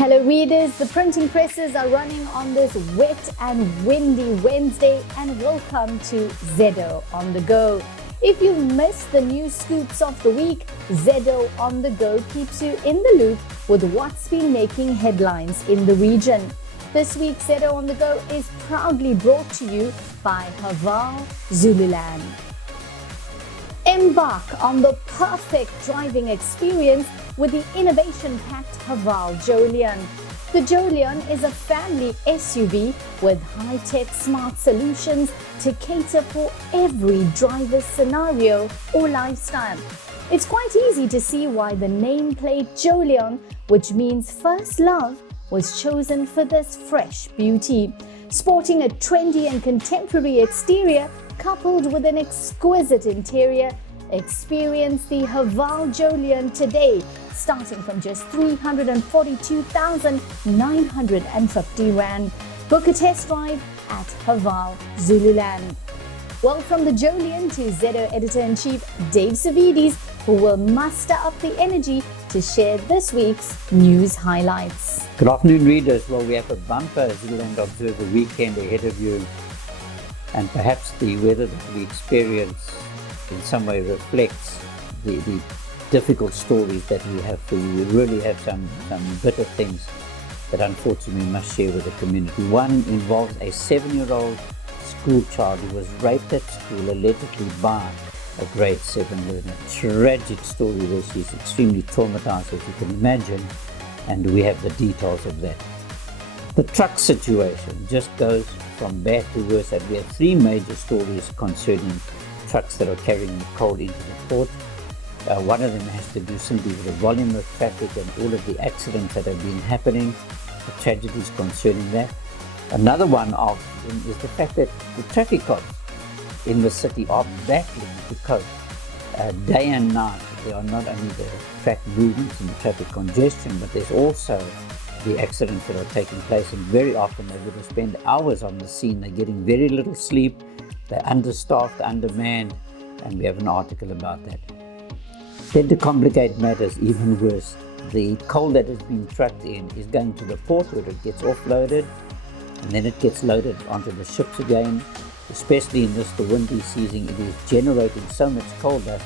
Hello readers, the printing presses are running on this wet and windy Wednesday, and welcome to Zedo on the Go. If you missed the news scoops of the week, Zedo on the Go keeps you in the loop with what's been making headlines in the region. This week, Zedo on the Go is proudly brought to you by Haval Zululand. Embark on the perfect driving experience with the innovation-packed Haval Jolion. The Jolion is a family SUV with high-tech smart solutions to cater for every driver's scenario or lifestyle. It's quite easy to see why the nameplate Jolion, which means first love, was chosen for this fresh beauty. Sporting a trendy and contemporary exterior coupled with an exquisite interior, experience the Haval Jolion today, starting from just 342,950 Rand. Book a test drive at Haval Zululand. Well, from the Jolion to Zedo Editor-in-Chief Dave Savides, who will muster up the energy to share this week's news highlights. Good afternoon, readers. Well, we have a bumper Zululand Observer weekend ahead of you, and perhaps the weather that we experience in some way reflects the difficult stories that we have for you. We really have some bitter things that unfortunately we must share with the community. One involves a 7-year-old school child who was raped at school, allegedly by a grade 7 learner. Tragic story where she's extremely traumatized, as you can imagine, and we have the details of that. The truck situation just goes from bad to worse, and we have 3 major stories concerning trucks that are carrying the coal into the port. One of them has to do simply with the volume of traffic and all of the accidents that have been happening, the tragedies concerning that. Another one of them is the fact that the traffic cops in the city are battling because day and night there are not only the track movements and the traffic congestion, but there's also the accidents that are taking place, and very often they would spend hours on the scene. They're getting very little sleep, they're understaffed, undermanned, and we have an article about that. Then to complicate matters even worse, the coal that has been trucked in is going to the port where it gets offloaded, and then it gets loaded onto the ships again. Especially in the windy season, it is generating so much coal dust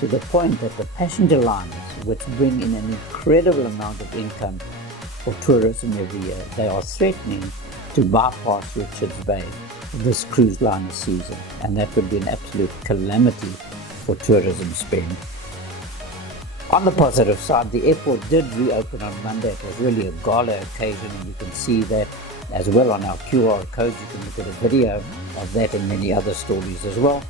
to the point that the passenger liners, which bring in an incredible amount of income for tourism every year, they are threatening to bypass Richards Bay this cruise liner season, and that would be an absolute calamity for tourism spend. On the positive side, the airport did reopen on Monday. It was really a gala occasion, and you can see that as well on our QR code. You can look at a video of that and many other stories as well.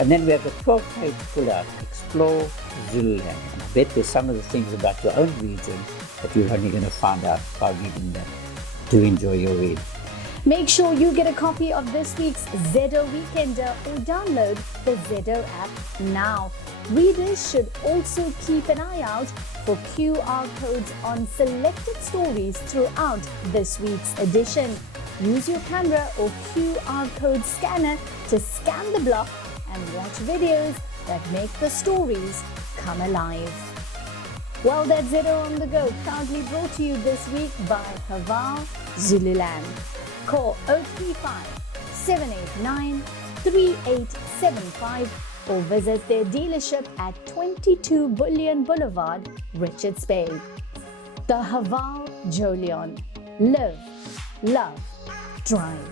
And then we have a 12-page pull-out, Explore Zululand. And I bet there's some of the things about your own region that you're only going to find out by reading them. Do enjoy your read. Make sure you get a copy of this week's Zedo Weekender or download the Zedo app now. Readers should also keep an eye out for QR codes on selected stories throughout this week's edition. Use your camera or QR code scanner to scan the block and watch videos that make the stories come alive. Well, that's Zedo on the Go, proudly brought to you this week by Haval Zululand. Call 035 789 3875 or visit their dealership at 22 Bullion Boulevard, Richards Bay. The Haval Jolion. Live, love, drive.